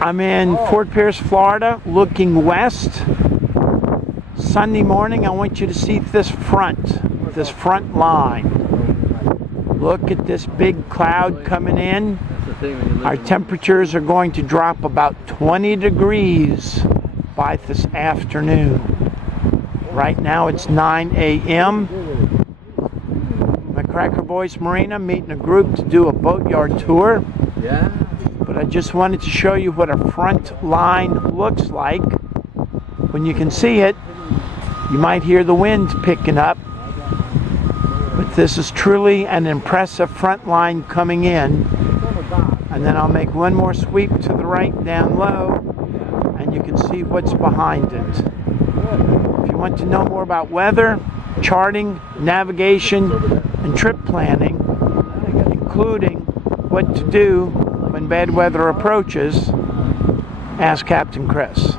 I'm in Fort Pierce, Florida, looking west. Sunday morning, I want you to see this front line. Look at this big cloud coming in. Our temperatures are going to drop about 20 degrees by this afternoon. Right now it's 9 a.m. Cracker Boys Marina, meeting a group to do a boatyard tour. Yeah. But I just wanted to show you what a front line looks like. When you can see it, you might hear the wind picking up. But this is truly an impressive front line coming in. And then I'll make one more sweep to the right down low, and you can see what's behind it. If you want to know more about weather, charting, navigation, and trip planning, including what to do when bad weather approaches, ask Captain Chris.